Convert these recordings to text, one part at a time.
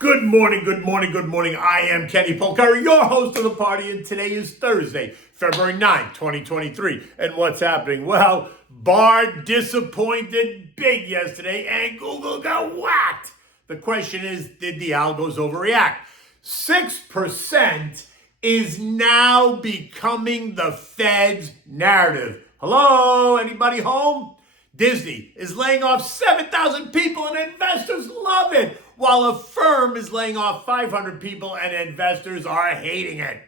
Good morning, good morning, good morning. I am Kenny Polcari, your host of the party, and today is Thursday, February 9th, 2023. And what's happening? Well, BARD disappointed big yesterday, and Google got whacked. The question is, did the algos overreact? 6% is now becoming the Fed's narrative. Hello, anybody home? Disney is laying off 7,000 people and investors love it, while a firm is laying off 500 people and investors are hating it.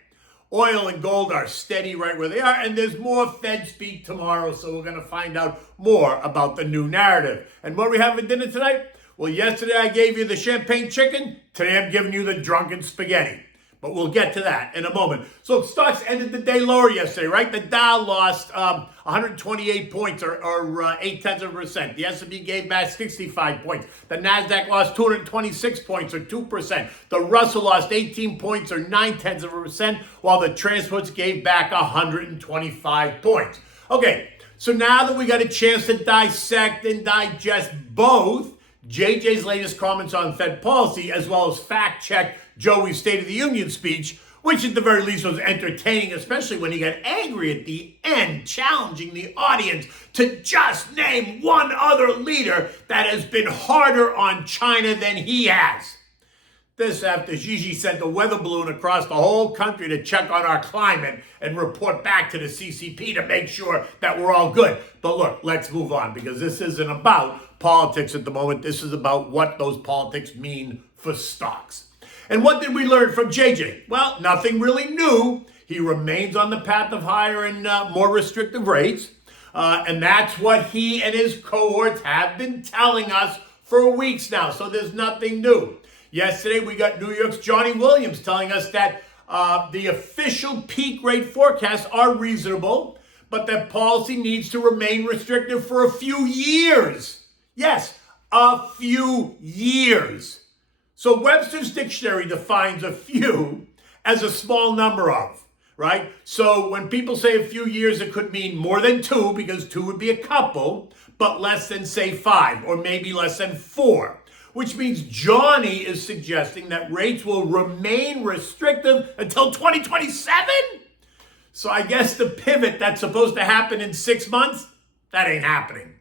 Oil and gold are steady right where they are, and there's more Fed speak tomorrow, so we're going to find out more about the new narrative. And what are we having for dinner tonight? Well, yesterday I gave you the champagne chicken. Today I'm giving you the drunken spaghetti. But we'll get to that in a moment. So stocks ended the day lower yesterday, right? The Dow lost 128 points or 0.8%. The S&P gave back 65 points. The NASDAQ lost 226 points or 2%. The Russell lost 18 points or 0.9%, while the transports gave back 125 points. Okay, so now that we got a chance to dissect and digest both JJ's latest comments on Fed policy, as well as fact-check Joey's State of the Union speech, which at the very least was entertaining, especially when he got angry at the end, challenging the audience to just name one other leader that has been harder on China than he has. This after Gigi sent a weather balloon across the whole country to check on our climate and report back to the CCP to make sure that we're all good. But look, let's move on, because this isn't about politics at the moment. This is about what those politics mean for stocks. And what did we learn from JJ? Well, nothing really new. He remains on the path of higher and more restrictive rates. And that's what he and his cohorts have been telling us for weeks now. So there's nothing new. Yesterday, we got New York's Johnny Williams telling us that the official peak rate forecasts are reasonable, but that policy needs to remain restrictive for a few years. Yes, a few years. So Webster's dictionary defines a few as a small number of, right? So when people say a few years, it could mean more than two, because two would be a couple, but less than, say, 5, or maybe less than 4. Which means Johnny is suggesting that rates will remain restrictive until 2027? So I guess the pivot that's supposed to happen in 6 months, that ain't happening.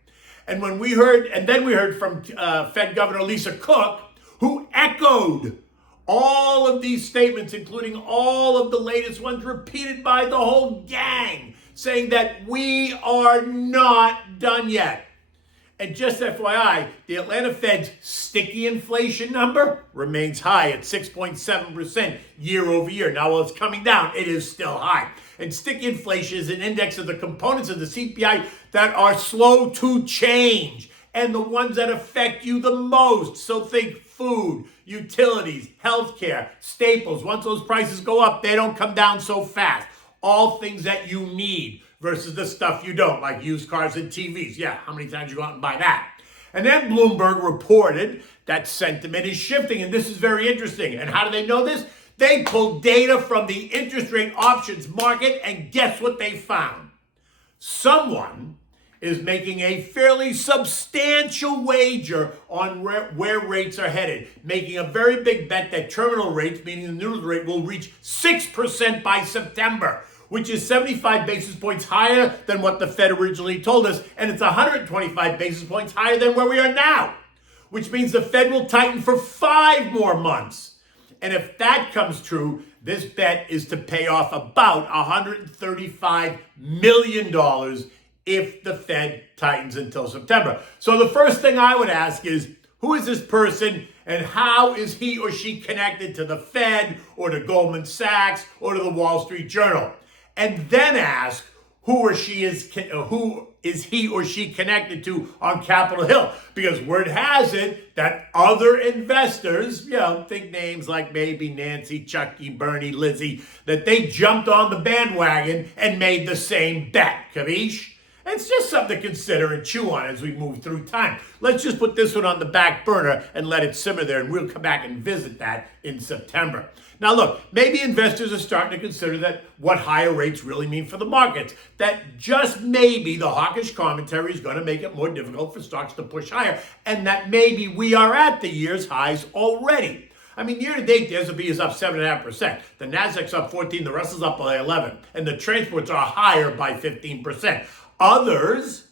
And then we heard from Fed Governor Lisa Cook, who echoed all of these statements, including all of the latest ones repeated by the whole gang, saying that we are not done yet. And just FYI, the Atlanta Fed's sticky inflation number remains high at 6.7% year over year. Now, while it's coming down, it is still high. And sticky inflation is an index of the components of the CPI that are slow to change and the ones that affect you the most. So think food, utilities, healthcare, staples. Once those prices go up, they don't come down so fast. All things that you need versus the stuff you don't, like used cars and TVs. Yeah, how many times you go out and buy that? And then Bloomberg reported that sentiment is shifting, and this is very interesting. And how do they know this? They pulled data from the interest rate options market, and guess what they found? Someone is making a fairly substantial wager on where rates are headed, making a very big bet that terminal rates, meaning the neutral rate, will reach 6% by September, which is 75 basis points higher than what the Fed originally told us, and it's 125 basis points higher than where we are now, which means the Fed will tighten for 5 more months. And if that comes true, this bet is to pay off about $135 million if the Fed tightens until September. So the first thing I would ask is, who is this person and how is he or she connected to the Fed or to Goldman Sachs or to the Wall Street Journal? And then ask who is he or she connected to on Capitol Hill? Because word has it that other investors, think names like maybe Nancy, Chucky, Bernie, Lizzie, that they jumped on the bandwagon and made the same bet. Capiche? It's just something to consider and chew on as we move through time. Let's just put this one on the back burner and let it simmer there, and we'll come back and visit that in September. Now look, maybe investors are starting to consider that what higher rates really mean for the markets, that just maybe the hawkish commentary is going to make it more difficult for stocks to push higher, and that maybe we are at the year's highs already. I mean, year to date, the S&P is up 7.5%. The Nasdaq's up 14%. The Russell's up by 11%. And the transports are higher by 15%. Others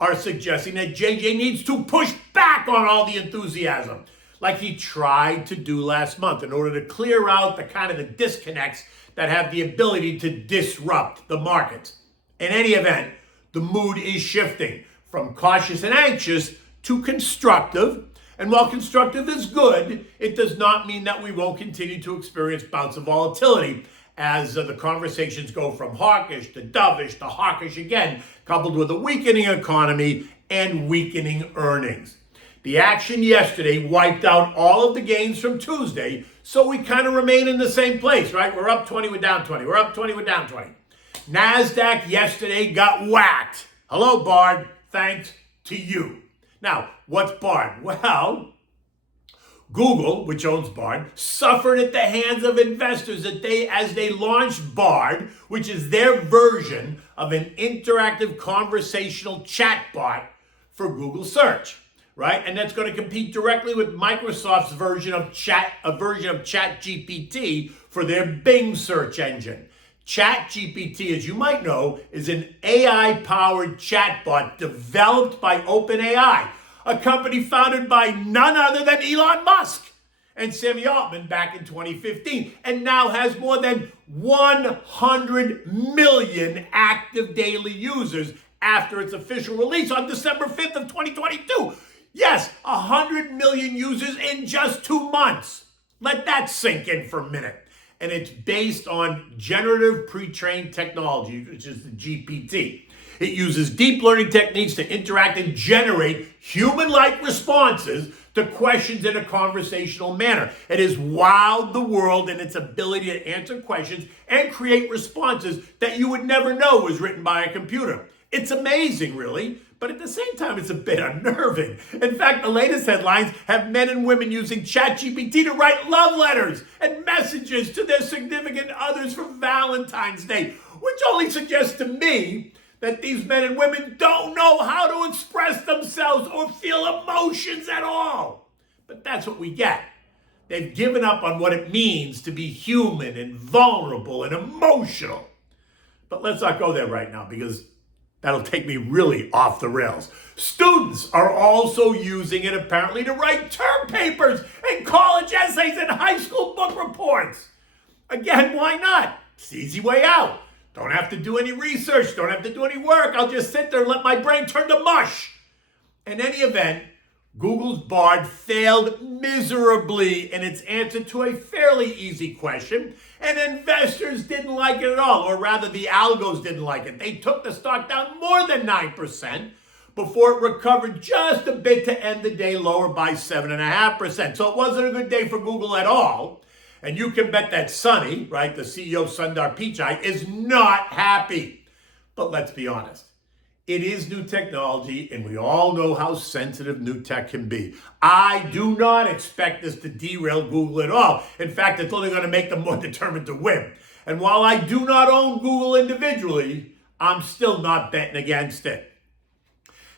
are suggesting that JJ needs to push back on all the enthusiasm, like he tried to do last month, in order to clear out the disconnects that have the ability to disrupt the markets. In any event, the mood is shifting from cautious and anxious to constructive. And while constructive is good, it does not mean that we won't continue to experience bouts of volatility as the conversations go from hawkish to dovish to hawkish again, coupled with a weakening economy and weakening earnings. The action yesterday wiped out all of the gains from Tuesday, so we kind of remain in the same place, right? We're up 20, we're down 20. We're up 20, we're down 20. NASDAQ yesterday got whacked. Hello, BARD. Thanks to you. Now, what's BARD? Well, Google, which owns BARD, suffered at the hands of investors as they launched BARD, which is their version of an interactive conversational chatbot for Google search, right? And that's going to compete directly with Microsoft's version of ChatGPT for their Bing search engine. ChatGPT, as you might know, is an AI-powered chatbot developed by OpenAI, a company founded by none other than Elon Musk and Sammy Altman back in 2015, and now has more than 100 million active daily users after its official release on December 5th of 2022. Yes, 100 million users in just 2 months. Let that sink in for a minute. And it's based on generative pre-trained technology, which is the GPT. It uses deep learning techniques to interact and generate human-like responses to questions in a conversational manner. It has wowed the world in its ability to answer questions and create responses that you would never know was written by a computer. It's amazing, really, but at the same time, it's a bit unnerving. In fact, the latest headlines have men and women using ChatGPT to write love letters and messages to their significant others for Valentine's Day, which only suggests to me that these men and women don't know how to express themselves or feel emotions at all. But that's what we get. They've given up on what it means to be human and vulnerable and emotional. But let's not go there right now, because that'll take me really off the rails. Students are also using it apparently to write term papers and college essays and high school book reports. Again, why not? It's the easy way out. Don't have to do any research, don't have to do any work. I'll just sit there and let my brain turn to mush. In any event, Google's BARD failed miserably in its answer to a fairly easy question, and investors didn't like it at all, or rather the algos didn't like it. They took the stock down more than 9% before it recovered just a bit to end the day lower by 7.5%. So it wasn't a good day for Google at all. And you can bet that Sonny, right, the CEO Sundar Pichai, is not happy. But let's be honest. It is new technology, and we all know how sensitive new tech can be. I do not expect this to derail Google at all. In fact, it's only going to make them more determined to win. And while I do not own Google individually, I'm still not betting against it.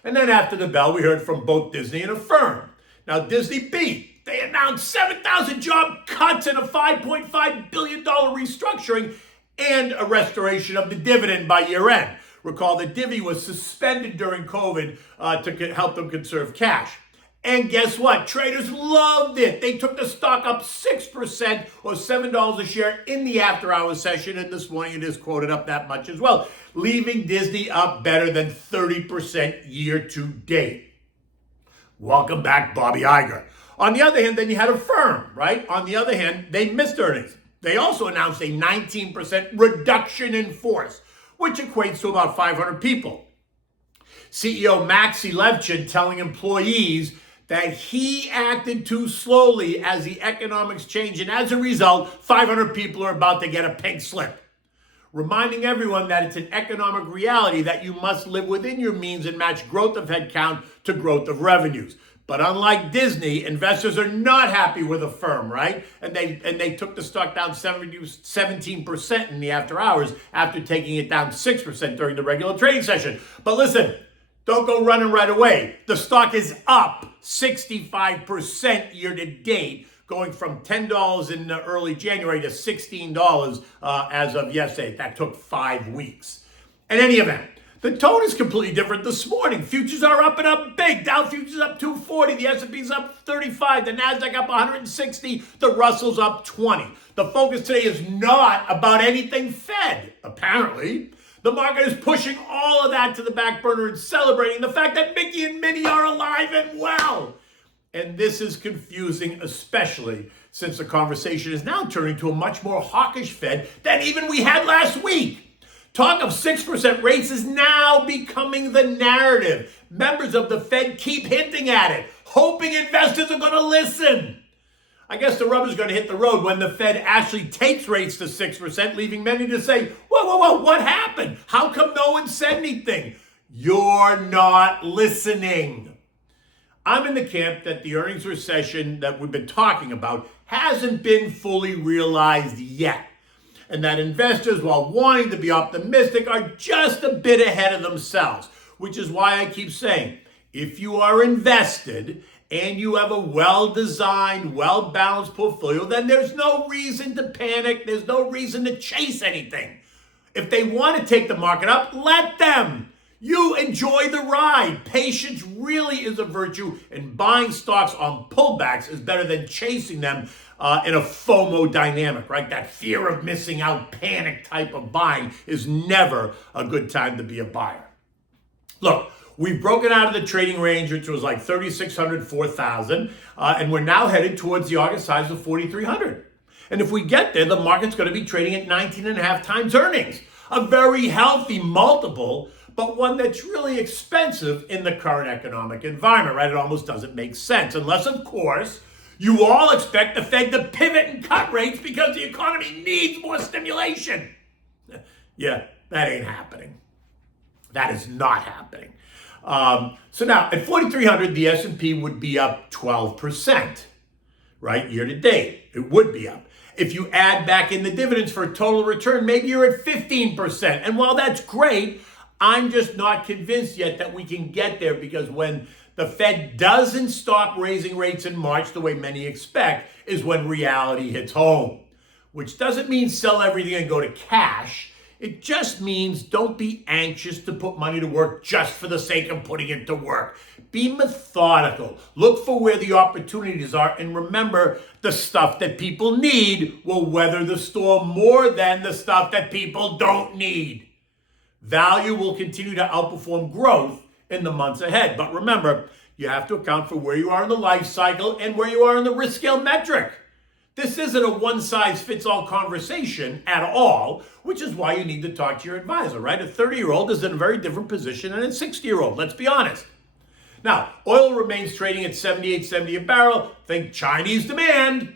And then after the bell, we heard from both Disney and Affirm. Now, Disney beat. They announced 7,000 job cuts and a $5.5 billion restructuring and a restoration of the dividend by year end. Recall the divvy was suspended during COVID to help them conserve cash. And guess what? Traders loved it. They took the stock up 6% or $7 a share in the after-hours session. And this morning it is quoted up that much as well, leaving Disney up better than 30% year to date. Welcome back, Bobby Iger. On the other hand, then you had Affirm, right? On the other hand, they missed earnings. They also announced a 19% reduction in force, which equates to about 500 people. CEO Maxi Levchin telling employees that he acted too slowly as the economics changed, and as a result, 500 people are about to get a pink slip. Reminding everyone that it's an economic reality that you must live within your means and match growth of headcount to growth of revenues. But unlike Disney, investors are not happy with Affirm, right? And they took the stock down 17% in the after hours after taking it down 6% during the regular trading session. But listen, don't go running right away. The stock is up 65% year to date, going from $10 in early January to $16 as of yesterday. That took 5 weeks. In any event, the tone is completely different this morning. Futures are up and up big. Dow futures up 240. The S&P's up 35. The Nasdaq up 160. The Russell's up 20. The focus today is not about anything Fed, apparently. The market is pushing all of that to the back burner and celebrating the fact that Mickey and Minnie are alive and well. And this is confusing, especially since the conversation is now turning to a much more hawkish Fed than even we had last week. Talk of 6% rates is now becoming the narrative. Members of the Fed keep hinting at it, hoping investors are going to listen. I guess the rubber's going to hit the road when the Fed actually takes rates to 6%, leaving many to say, whoa, what happened? How come no one said anything? You're not listening. I'm in the camp that the earnings recession that we've been talking about hasn't been fully realized yet. And that investors, while wanting to be optimistic, are just a bit ahead of themselves, which is why I keep saying, if you are invested and you have a well-designed, well-balanced portfolio, then there's no reason to panic. There's no reason to chase anything. If they want to take the market up, let them. You enjoy the ride. Patience really is a virtue, and buying stocks on pullbacks is better than chasing them in a FOMO dynamic, right? That fear of missing out, panic type of buying is never a good time to be a buyer. Look, we've broken out of the trading range, which was like 3,600, 4,000, and we're now headed towards the August highs of 4,300. And if we get there, the market's going to be trading at 19 and a half times earnings. A very healthy multiple, but one that's really expensive in the current economic environment, right? It almost doesn't make sense, unless, of course, you all expect the Fed to pivot and cut rates because the economy needs more stimulation. Yeah, that ain't happening. That is not happening. So now, at 4,300, the S&P would be up 12%, right? Year to date, it would be up. If you add back in the dividends for a total return, maybe you're at 15%. And while that's great, I'm just not convinced yet that we can get there, because when the Fed doesn't stop raising rates in March the way many expect is when reality hits home, which doesn't mean sell everything and go to cash. It just means don't be anxious to put money to work just for the sake of putting it to work. Be methodical. Look for where the opportunities are, and remember, the stuff that people need will weather the storm more than the stuff that people don't need. Value will continue to outperform growth in the months ahead. But remember, you have to account for where you are in the life cycle and where you are in the risk scale metric. This isn't a one-size-fits-all conversation at all, which is why you need to talk to your advisor, right? A 30-year-old is in a very different position than a 60-year-old, let's be honest. Now, oil remains trading at $78.70 a barrel. Think Chinese demand,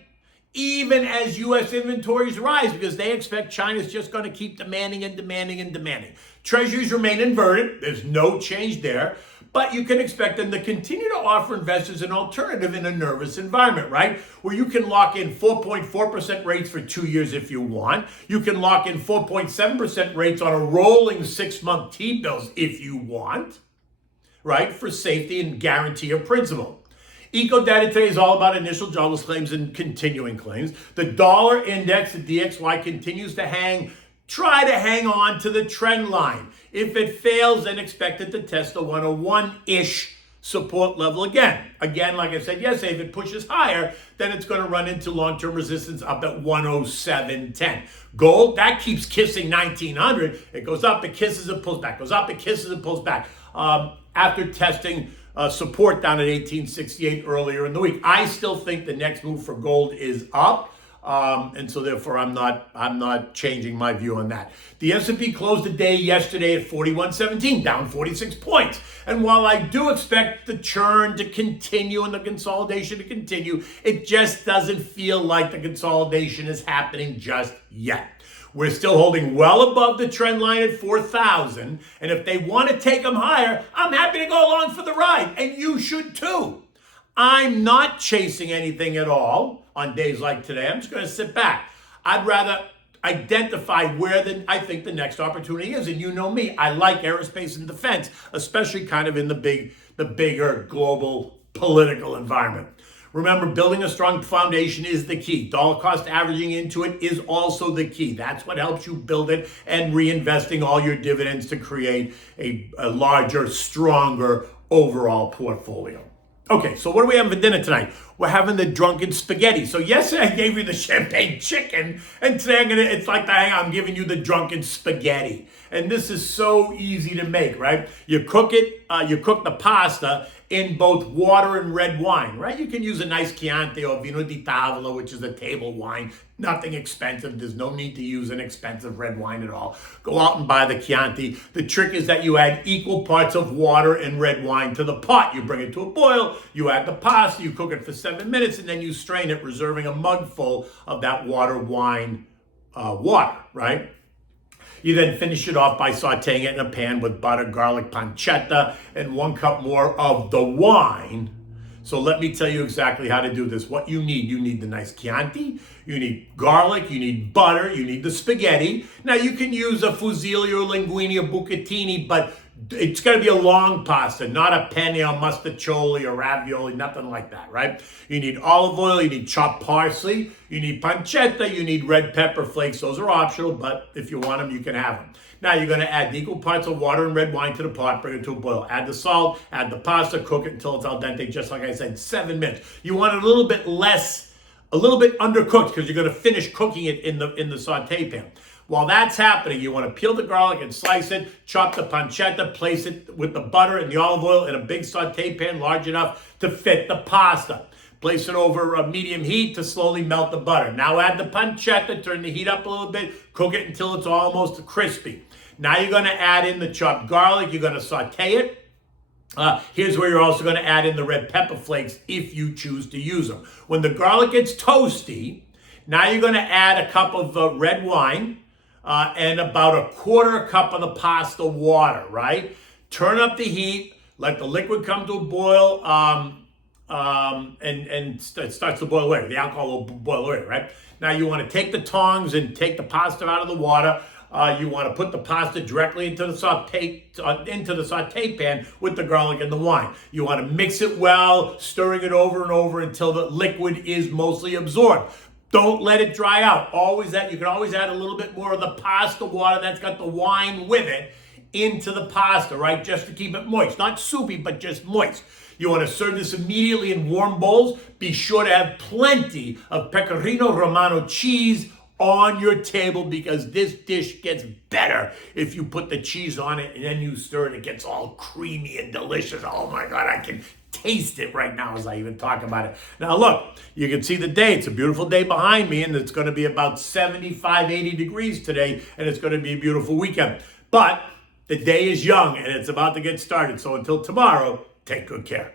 even as U.S. inventories rise, because they expect China's just going to keep demanding and demanding and demanding. Treasuries remain inverted. There's no change there. But you can expect them to continue to offer investors an alternative in a nervous environment, right? Where you can lock in 4.4% rates for 2 years if you want. You can lock in 4.7% rates on a rolling 6-month T-bills if you want, right? For safety and guarantee of principal. Eco data today is all about initial jobless claims and continuing claims. The dollar index, the DXY, continues to try to hang on to the trend line. If it fails, then expect it to test the 101-ish support level again. Again, like I said yesterday, if it pushes higher, then it's going to run into long-term resistance up at 107.10. Gold, that keeps kissing 1900. It goes up, it kisses, it pulls back. Goes up, it kisses, it pulls back. After testing support down at 1868 earlier in the week. I still think the next move for gold is up. And so therefore I'm not changing my view on that. The S&P closed the day yesterday at 4117, down 46 points. And while I do expect the churn to continue and the consolidation to continue, it just doesn't feel like the consolidation is happening just yet. We're still holding well above the trend line at 4,000. And if they want to take them higher, I'm happy to go along for the ride. And you should too. I'm not chasing anything at all on days like today. I'm just going to sit back. I'd rather identify where I think the next opportunity is. And you know me, I like aerospace and defense, especially kind of in the bigger global political environment. Remember, building a strong foundation is the key. Dollar cost averaging into it is also the key. That's what helps you build it, and reinvesting all your dividends to create a larger, stronger overall portfolio. Okay, so what are we having for dinner tonight? We're having the drunken spaghetti. So yesterday I gave you the champagne chicken, and today it's like I'm giving you the drunken spaghetti. And this is so easy to make, right? You cook it, you cook the pasta in both water and red wine, right? You can use a nice Chianti or Vino di Tavola, which is a table wine. Nothing expensive. There's no need to use an expensive red wine at all. Go out and buy the Chianti. The trick is that you add equal parts of water and red wine to the pot. You bring it to a boil, you add the pasta, you cook it for 7 minutes, and then you strain it, reserving a mug full of that wine water, right? You then finish it off by sauteing it in a pan with butter, garlic, pancetta, and 1 cup more of the wine. So let me tell you exactly how to do this. What you need the nice Chianti, you need garlic, you need butter, you need the spaghetti. Now you can use a fusilli or linguine or bucatini, but it's going to be a long pasta, not a penne or mustacholi or ravioli, nothing like that, right? You need olive oil, you need chopped parsley, you need pancetta, you need red pepper flakes. Those are optional, but if you want them, you can have them. Now you're going to add equal parts of water and red wine to the pot, bring it to a boil. Add the salt, add the pasta, cook it until it's al dente, just like I said, 7 minutes. You want it a little bit undercooked, because you're going to finish cooking it in the saute pan. While that's happening, you want to peel the garlic and slice it, chop the pancetta, place it with the butter and the olive oil in a big saute pan large enough to fit the pasta. Place it over a medium heat to slowly melt the butter. Now add the pancetta, turn the heat up a little bit, cook it until it's almost crispy. Now you're going to add in the chopped garlic, you're going to saute it. Here's where you're also going to add in the red pepper flakes if you choose to use them. When the garlic gets toasty, now you're going to add a cup of red wine, and about 1/4 cup of the pasta water, right? Turn up the heat, let the liquid come to a boil, and it starts to boil away. The alcohol will boil away, right? Now you want to take the tongs and take the pasta out of the water. You want to put the pasta directly into the saute pan with the garlic and the wine. You want to mix it well, stirring it over and over until the liquid is mostly absorbed. Don't let it dry out. You can always add a little bit more of the pasta water that's got the wine with it into the pasta, right? Just to keep it moist. Not soupy, but just moist. You want to serve this immediately in warm bowls. Be sure to have plenty of Pecorino Romano cheese on your table, because this dish gets better if you put the cheese on it and then you stir it. It gets all creamy and delicious. Oh my God, I can taste it right now as I even talk about it. Now look, you can see the day. It's a beautiful day behind me, and it's going to be about 75, 80 degrees today, and it's going to be a beautiful weekend. But the day is young and it's about to get started. So until tomorrow, take good care.